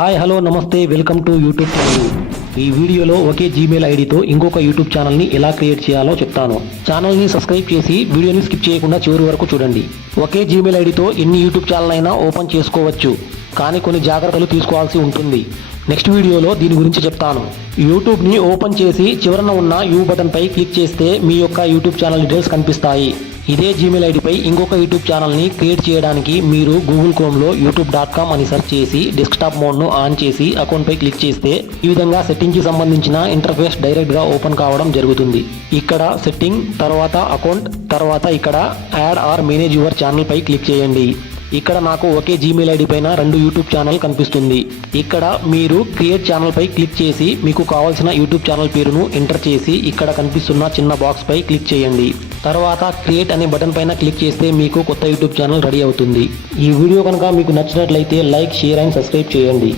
Hi hello నమస్తే welcome to YouTube channel. ఈ వీడియోలో ఒకే జీమెయిల్ ఐడితో ఇంకొక యూట్యూబ్ ఛానల్ని ఎలా క్రియేట్ చేయాలో చెప్తాను. ఛానల్ని సబ్స్క్రైబ్ చేసి వీడియోని స్కిప్ చేయకుండా చివరి వరకు చూడండి. ఒకే జీమెయిల్ ఐడితో ఎన్ని యూట్యూబ్ ఛానల్ అయినా ఓపెన్ చేసుకోవచ్చు, కానీ కొన్ని జాగ్రత్తలు తీసుకోవాల్సి ఉంటుంది. నెక్స్ట్ వీడియోలో దీని గురించి చెప్తాను. యూట్యూబ్ని ఓపెన్ చేసి చివరన ఉన్న యూ బటన్ పై క్లిక్ చేస్తే మీ యొక్క యూట్యూబ్ ఛానల్ డీటెయిల్స్ కనిపిస్తాయి. ఇదే జీమెయిల్ ఐడిపై ఇంకొక యూట్యూబ్ ఛానల్ని క్రియేట్ చేయడానికి మీరు గూగుల్ క్రోమ్లో youtube.com అని సెర్చ్ చేసి డెస్క్టాప్ మోడ్ను ఆన్ చేసి అకౌంట్పై క్లిక్ చేస్తే ఈ విధంగా సెట్టింగ్కి సంబంధించిన ఇంటర్ఫేస్ డైరెక్ట్గా ఓపెన్ కావడం జరుగుతుంది. ఇక్కడ సెట్టింగ్, తర్వాత అకౌంట్, తర్వాత ఇక్కడ add or manage your channel పై క్లిక్ చేయండి. ఇక్కడ నాకు ఒకే జీమెయిల్ ఐడి పైన 2 యూట్యూబ్ ఛానల్ కనిపిస్తుంది. ఇక్కడ మీరు క్రియేట్ ఛానల్ పై క్లిక్ చేసి మీకు కావాల్సిన యూట్యూబ్ ఛానల్ పేరును ఎంటర్ చేసి ఇక్కడ కనిపిస్తున్న చిన్న బాక్స్ పై క్లిక్ చేయండి. తర్వాత క్రియేట్ అనే బటన్ పైన క్లిక్ చేస్తే మీకు కొత్త యూట్యూబ్ ఛానల్ రెడీ అవుతుంది. ఈ వీడియో కనుక మీకు నచ్చినట్లయితే లైక్, షేర్ అండ్ సబ్స్క్రైబ్ చేయండి.